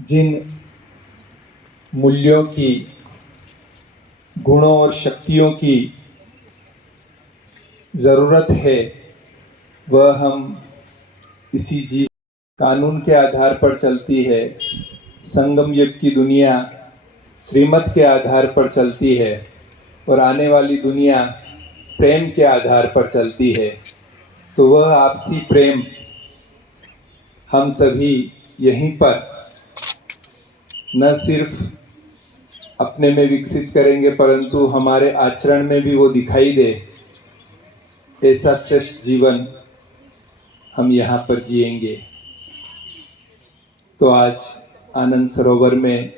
जिन मूल्यों की, गुणों और शक्तियों की ज़रूरत है वह हम इसी कानून के आधार पर चलती है। संगम युग की दुनिया श्रीमत के आधार पर चलती है और आने वाली दुनिया प्रेम के आधार पर चलती है। तो वह आपसी प्रेम हम सभी यहीं पर न सिर्फ अपने में विकसित करेंगे परंतु हमारे आचरण में भी वो दिखाई दे। ऐसा श्रेष्ठ जीवन हम यहाँ पर जिएंगे। तो आज आनंद सरोवर में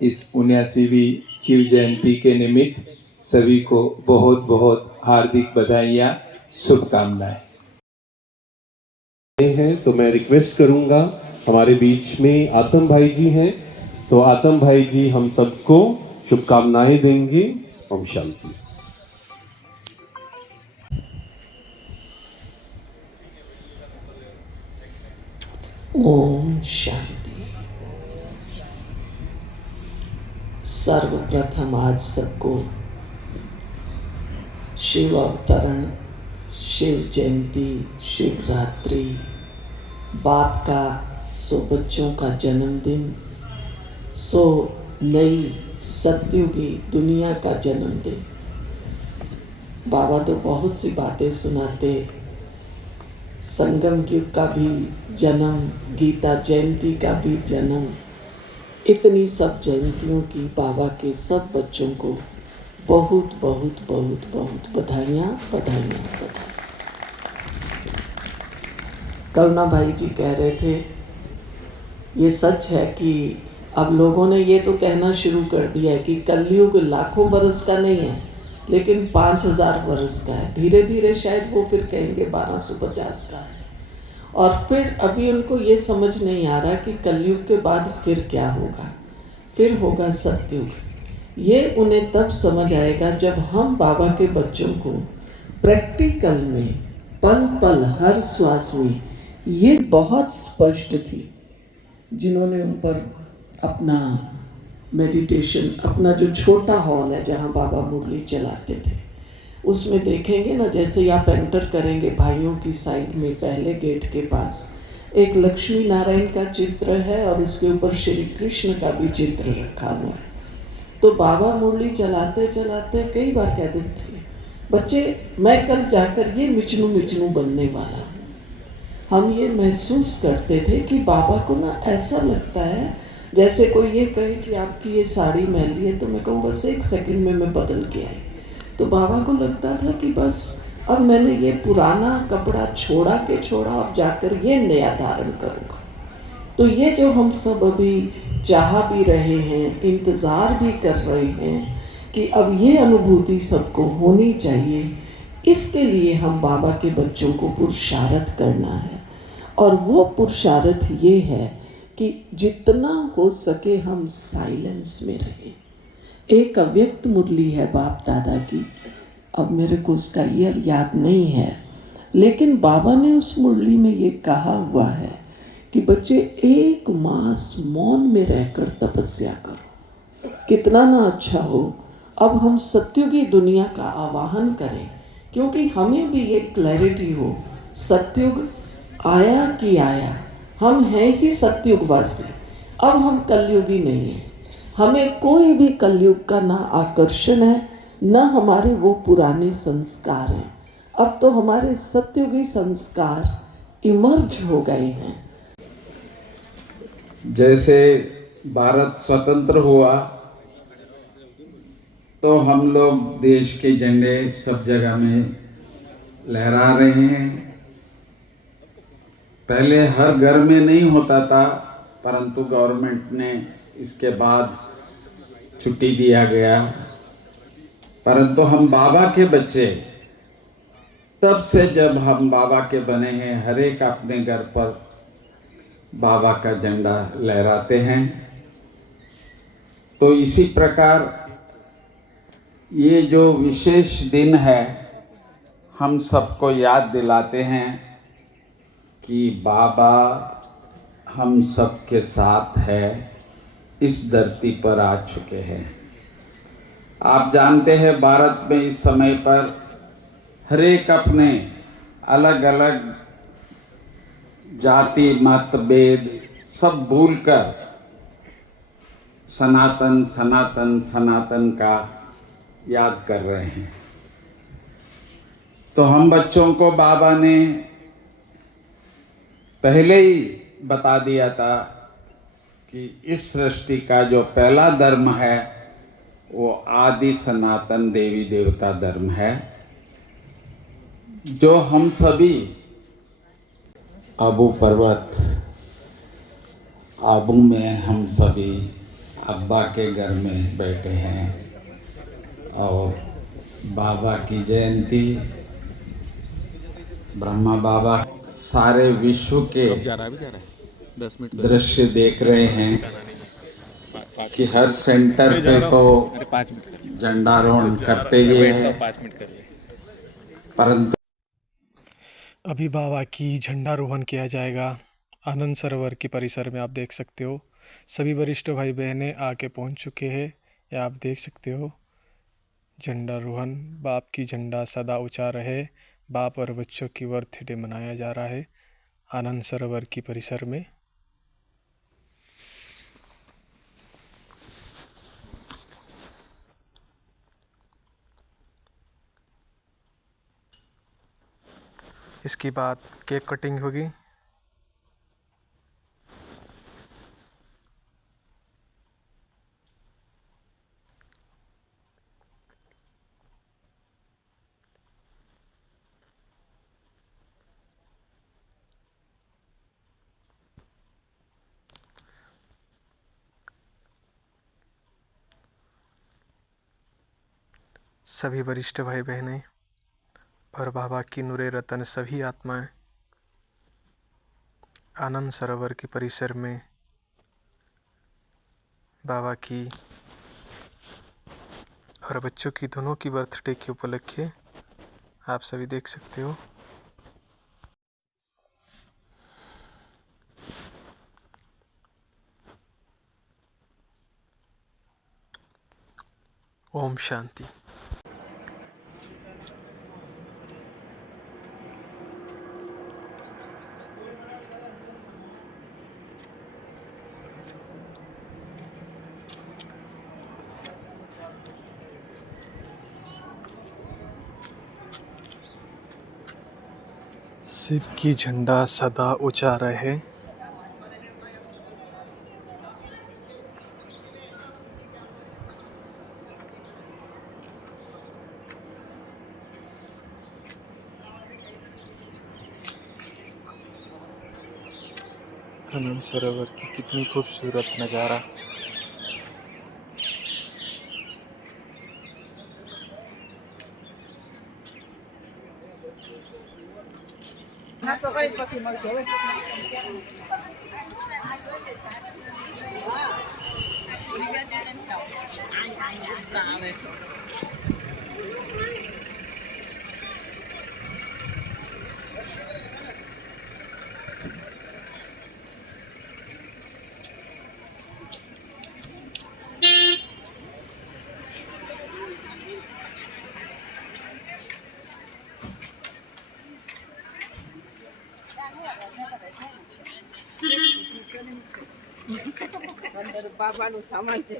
इस 79वीं शिव जयंती के निमित्त सभी को बहुत बहुत हार्दिक बधाइयाँ, शुभकामनाएं हैं। तो मैं रिक्वेस्ट करूंगा, हमारे बीच में आतम भाई जी हैं, तो आतम भाई जी हम सबको शुभकामनाएं देंगे। ओम शांति। ओम शांति। सर्वप्रथम आज सबको शिव अवतरण, शिव जयंती, शिवरात्रि, बाप का सो बच्चों का जन्मदिन, सो नई सतयुगी दुनिया का जन्मदिन। बाबा तो बहुत सी बातें सुनाते, संगम युग का भी जन्म, गीता जयंती का भी जन्म, इतनी सब जयंतियों की बाबा के सब बच्चों को बहुत बहुत बहुत बहुत बधाइयाँ बधाइयाँ बधाइयाँ। करुणा भाई जी कह रहे थे, ये सच है कि अब लोगों ने ये तो कहना शुरू कर दिया है कि कलयुग लाखों बरस का नहीं है लेकिन 5000 बरस का है। धीरे धीरे शायद वो फिर कहेंगे 1250 का है। और फिर अभी उनको ये समझ नहीं आ रहा कि कलयुग के बाद फिर क्या होगा, फिर होगा सतयुग। ये उन्हें तब समझ आएगा जब हम बाबा के बच्चों को प्रैक्टिकल में पल पल हर श्वास में, ये बहुत स्पष्ट थी जिन्होंने उन पर अपना मेडिटेशन, अपना जो छोटा हॉल है जहाँ बाबा मुरली चलाते थे, उसमें देखेंगे ना, जैसे आप एंटर करेंगे भाइयों की साइड में पहले गेट के पास एक लक्ष्मी नारायण का चित्र है और उसके ऊपर श्री कृष्ण का भी चित्र रखा हुआ है। तो बाबा मुरली चलाते चलाते कई बार कहते थे, बच्चे मैं कल जाकर ये मिचनू मिचनू बनने वाला हूँ। हम ये महसूस करते थे कि बाबा को ना ऐसा लगता है जैसे कोई ये कहे कि आपकी ये साड़ी मैली है, तो मैं कहूँ बस 1 सेकंड में मैं बदल के आई। तो बाबा को लगता था कि बस अब मैंने ये पुराना कपड़ा छोड़ा अब जाकर ये नया धारण करूँगा। तो ये जो हम सब अभी चाह भी रहे हैं, इंतज़ार भी कर रहे हैं कि अब ये अनुभूति सबको होनी चाहिए, इसके लिए हम बाबा के बच्चों को पुरुषार्थ करना है। और वो पुरुषार्थ ये है कि जितना हो सके हम साइलेंस में रहें। एक अव्यक्त मुरली है बाप दादा की, अब मेरे को उसका ईयर याद नहीं है, लेकिन बाबा ने उस मुरली में ये कहा हुआ है कि बच्चे 1 मास मौन में रहकर तपस्या करो। कितना ना अच्छा हो अब हम सत्युगी दुनिया का आवाहन करें, क्योंकि हमें भी ये क्लैरिटी हो, सत्युग आया कि आया, हम हैं ही सत्युगवासी, अब हम कलयुगी नहीं हैं। हमें कोई भी कलयुग का ना आकर्षण है, न हमारे वो पुराने संस्कार हैं। अब तो हमारे सत्युगी संस्कार इमर्ज हो गए हैं। जैसे भारत स्वतंत्र हुआ तो हम लोग देश के झंडे सब जगह में लहरा रहे हैं। पहले हर घर में नहीं होता था, परंतु गवर्नमेंट ने इसके बाद छुट्टी दिया गया। परंतु हम बाबा के बच्चे तब से जब हम बाबा के बने हैं, हर एक अपने घर पर बाबा का झंडा लहराते हैं। तो इसी प्रकार ये जो विशेष दिन है हम सबको याद दिलाते हैं कि बाबा हम सबके साथ है, इस धरती पर आ चुके हैं। आप जानते हैं भारत में इस समय पर हर एक अपने अलग अलग जाति मत भेद सब भूलकर सनातन सनातन सनातन का याद कर रहे हैं। तो हम बच्चों को बाबा ने पहले ही बता दिया था कि इस सृष्टि का जो पहला धर्म है वो आदि सनातन देवी देवता धर्म है, जो हम सभी आबू पर्वत आबू में हम सभी अब्बा के घर में बैठे हैं और बाबा की जयंती ब्रह्मा बाबा सारे विश्व के दृश्य देख रहे हैं कि हर सेंटर पे तो झंडारोहण करते ही है, परंतु अभी बाबा की झंडारोहण किया जाएगा आनंद सरोवर के परिसर में। आप देख सकते हो सभी वरिष्ठ भाई बहनें आके पहुंच चुके हैं। या आप देख सकते हो झंडारोहण, बाप की झंडा सदा ऊंचा रहे, बाप और बच्चों की बर्थडे मनाया जा रहा है आनंद सरोवर की परिसर में। इसके बाद केक कटिंग होगी। सभी वरिष्ठ भाई बहनें और बाबा की नूरे रतन सभी आत्माएं आनंद सरोवर के परिसर में बाबा की और बच्चों की दोनों की बर्थडे के उपलक्ष्य आप सभी देख सकते हो। ओम शांति। शिव की झंडा सदा ऊंचा रहे। आनंद सरोवर की कितनी खूबसूरत नज़ारा। બાબાનું સામાન છે.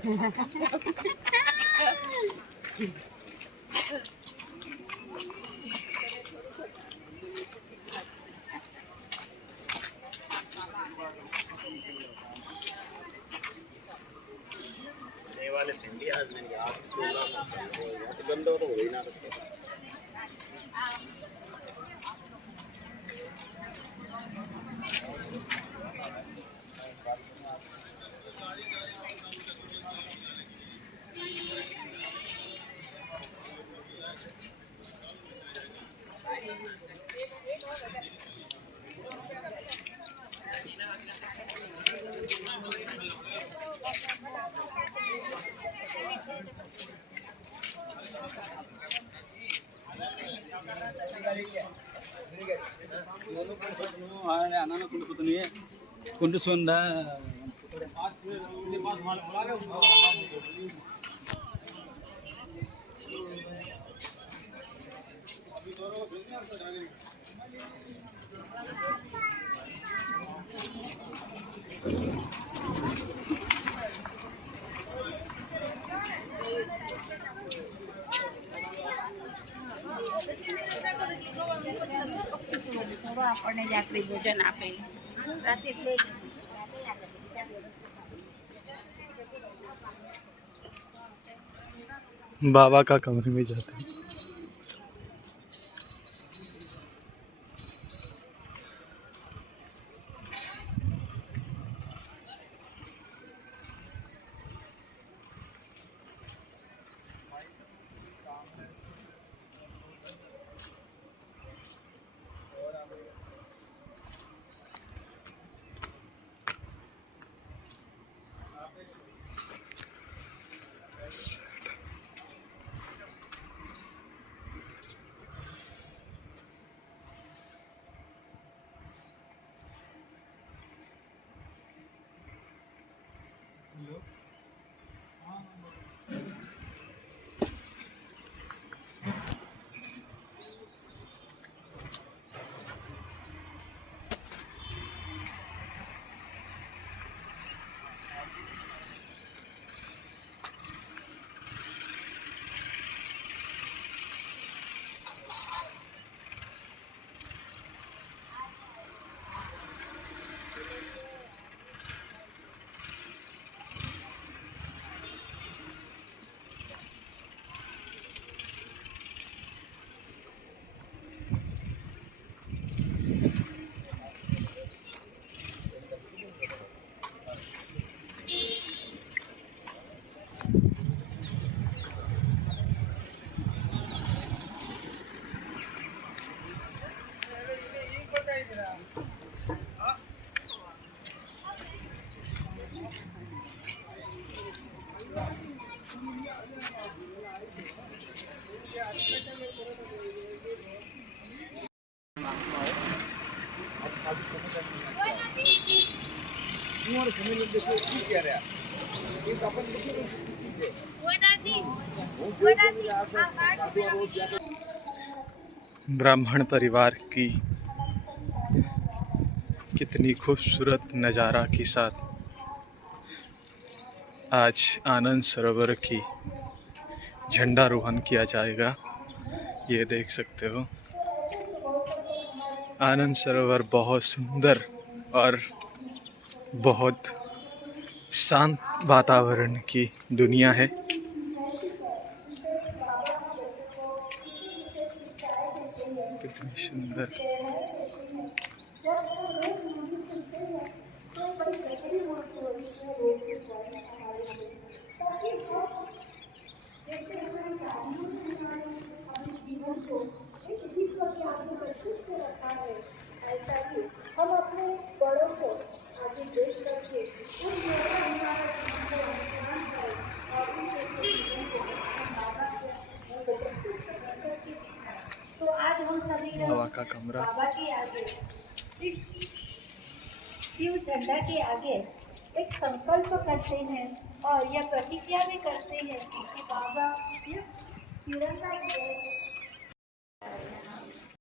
कुंडसुंदा આપણને જાત્રી ભોજન આપે રાતે बाबा का कमरे में जाते हैं। ब्राह्मण परिवार की कितनी खूबसूरत नज़ारा के साथ आज आनंद सरोवर की झंडारोहण किया जाएगा। ये देख सकते हो आनंद सरोवर बहुत सुंदर और बहुत शांत वातावरण की दुनिया है। कितनी सुंदर हम अपने बड़ों को आगे देख करके तो आज हम सभी बाबा का कमरा बाबा के आगे इस शिव झंडा के आगे एक संकल्प करते हैं और यह प्रतिज्ञा भी करते हैं कि बाबा तिरंगा